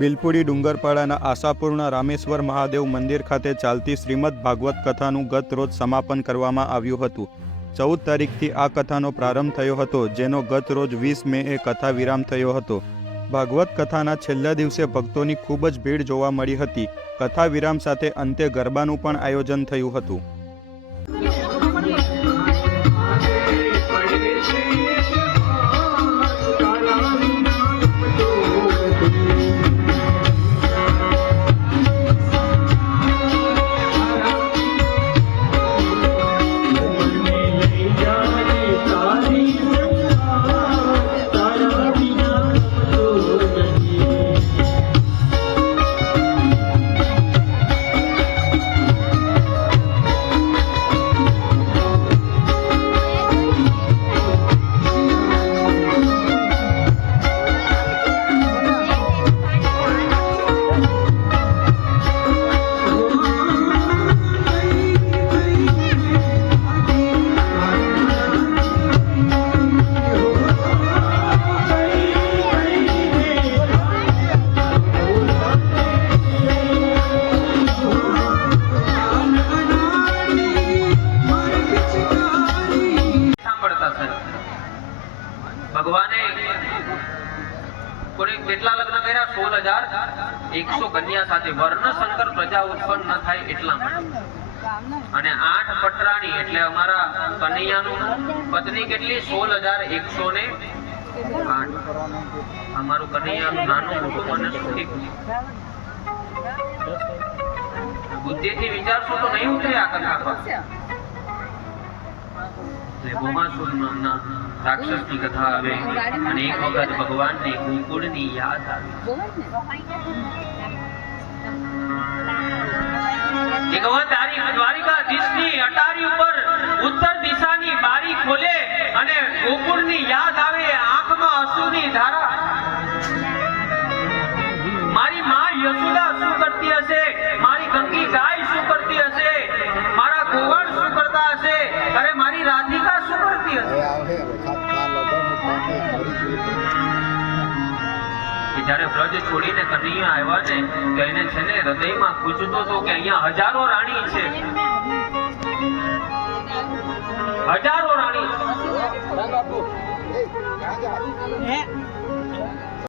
બિલપુડી ડુંગરપાડાના આશાપુરના રામેશ્વર મહાદેવ મંદિર ખાતે ચાલતી શ્રીમદ ભાગવત કથાનું ગત રોજ સમાપન કરવામાં આવ્યું હતું. ચૌદ તારીખથી આ કથાનો પ્રારંભ થયો હતો, જેનો ગત રોજ વીસ મે એ કથા વિરામ થયો હતો. ભાગવત કથાના છેલ્લા દિવસે ભક્તોની ખૂબ જ ભીડ જોવા મળી હતી. કથા વિરામ સાથે અંતે ગરબાનું પણ આયોજન થયું હતું. ભગવાને કોને કેટલા લગ્ન કર્યા? સોળ હજાર એકસો કન્યા સાથે વર્ણ શંકર પ્રજા ઉત્પન્ન ન થાય એટલા માટે. અને આઠ પટરાણી, એટલે અમારા કનૈયાનું પત્ની કેટલી? સોળ હજાર એકસો ને આઠ. અમારું કનૈયાનું નાનું મોટું મને સુખી બુદ્ધિથી વિચારશો તો નહીં ઉતરે આ કથા પર. એટલે રાક્ષસની કથા આવે અને એક વખત ભગવાનને ગોકુળની યાદ આવે દ્વારિકાધીશની અટારી ઉપર ઉત્તર દિશાની બારી ખોલે અને ગોકુળની યાદ આવે આંખમાં અશ્રુની ધારા અરે મારી રાધિકા શું કરતી હતી કે જ્યારે વ્રજ છોડીને કનૈયા આવ્યા ને તો એને છે ને હૃદયમાં પૂછતો હતો કે અહીંયા હજારો રાણી છે. હજારો રાણી છે